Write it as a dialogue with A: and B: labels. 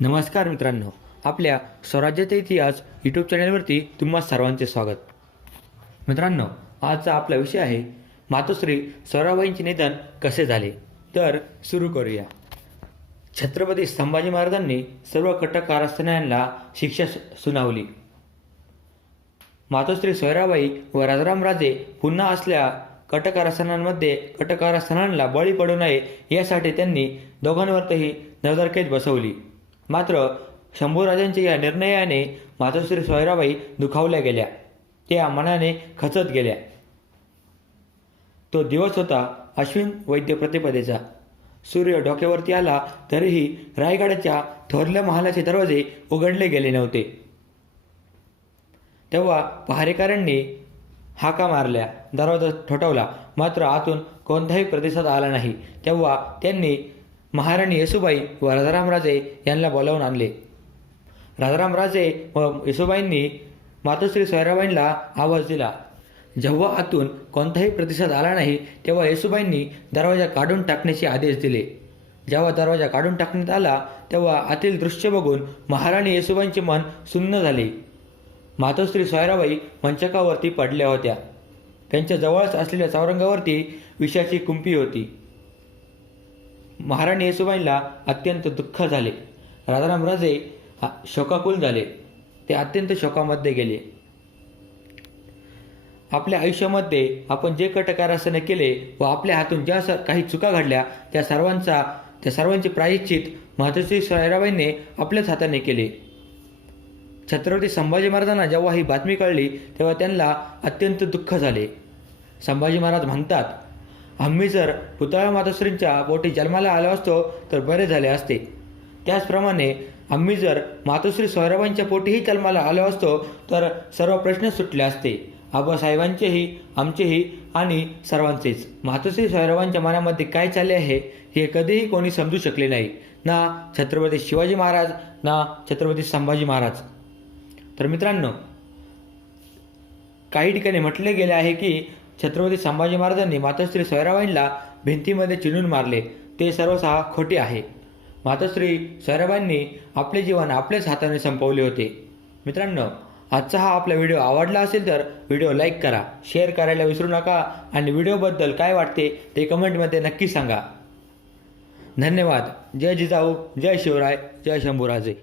A: नमस्कार मित्रांनो आपल्या स्वराज्याचा इतिहास यूट्यूब चॅनलवरती तुम्हा सर्वांचे स्वागत. मित्रांनो आजचा आपला विषय आहे मातोश्री स्वराबाईंचे निधन कसे झाले? तर सुरू करूया. छत्रपती संभाजी महाराजांनी सर्व कटक कारस्थान्यांना शिक्षा सु- सुनावली. मातोश्री सोयराबाई व राजारामराजे पुन्हा असल्या कटकारस्थानांमध्ये कटकारस्थानांना बळी पडू नये यासाठी त्यांनी दोघांवरही नजरकेद बसवली. मात्र शंभूराजांच्या या निर्णयाने मातोश्री सोयराबाई दुखावल्या गेल्या. त्या मनाने खचत गेल्या. तो दिवस होता अश्विन वैद्य प्रतिपदेचा. सूर्य डोक्यावरती आला तरीही रायगडाच्या थोरल्या महालाचे दरवाजे उघडले गेले नव्हते. तेव्हा पहारेकरांनी हाका मारल्या दरवाजा ठोठावला. मात्र आतून कोणताही प्रतिसाद आला नाही. तेव्हा त्यांनी महाराणी येसुबाई व राजारामराजे यांना बोलावून आणले. राजारामराजे व येसुबाईंनी मातोश्री सोयराबाईंना आवाज दिला. जेव्हा आतून कोणताही प्रतिसाद आला नाही तेव्हा येसुबाईंनी दरवाजा काढून टाकण्याचे आदेश दिले. जेव्हा दरवाजा काढून टाकण्यात आला तेव्हा आतील दृश्य बघून महाराणी येसुबाईंचे मन सुन्न झाले. मातोश्री सोयराबाई मंचकावरती पडल्या होत्या. त्यांच्या जवळच असलेल्या चौरंगावरती विषाची कुंपी होती. महाराणी येसुबाईंना अत्यंत दुःख झाले. राजाराम राजे हा- शोकाकुल झाले. ते अत्यंत शोकामध्ये गेले. आपल्या आयुष्यामध्ये आपण जे कटकारासनं केले व आपल्या हातून ज्या स- काही चुका घडल्या त्या सर्वांचा त्या सर्वांचे प्रायश्चित मातोश्री सोयराबाईंनी आपल्याच हाताने केले. छत्रपती संभाजी महाराजांना जेव्हा ही बातमी कळली तेव्हा त्यांना अत्यंत दुःख झाले. संभाजी महाराज म्हणतात आम्ही जर पुतळा मातोश्रींच्या पोटी जन्माला आलो असतो तर बरे झाले असते. त्याचप्रमाणे आम्ही जर मातोश्री सोयराबाईंच्या पोटीही जन्माला आलो असतो तर सर्व प्रश्न सुटले असते. आबासाहेबांचेही आमचेही आणि सर्वांचेच. मातोश्री सोयराबाईंच्या मनामध्ये काय चालले आहे हे कधीही कोणी समजू शकले नाही. ना छत्रपती शिवाजी महाराज ना छत्रपती संभाजी महाराज. तर मित्रांनो काही ठिकाणी म्हटले गेले आहे की छत्रपती संभाजी महाराजांनी मातोश्री सोयराबाईंना भिंतीमध्ये चिणून मारले. ते सर्वसहा खोटे आहे. मातोश्री सोयराबाईंनी आपले जीवन आपल्याच हाताने संपवले होते. मित्रांनो आजचा हा आपला व्हिडिओ आवडला असेल तर व्हिडिओ लाईक करा शेअर करायला विसरू नका आणि व्हिडिओबद्दल काय वाटते ते कमेंटमध्ये नक्की सांगा. धन्यवाद. जय जिजाऊ जय शिवराय जय शंभूराजे.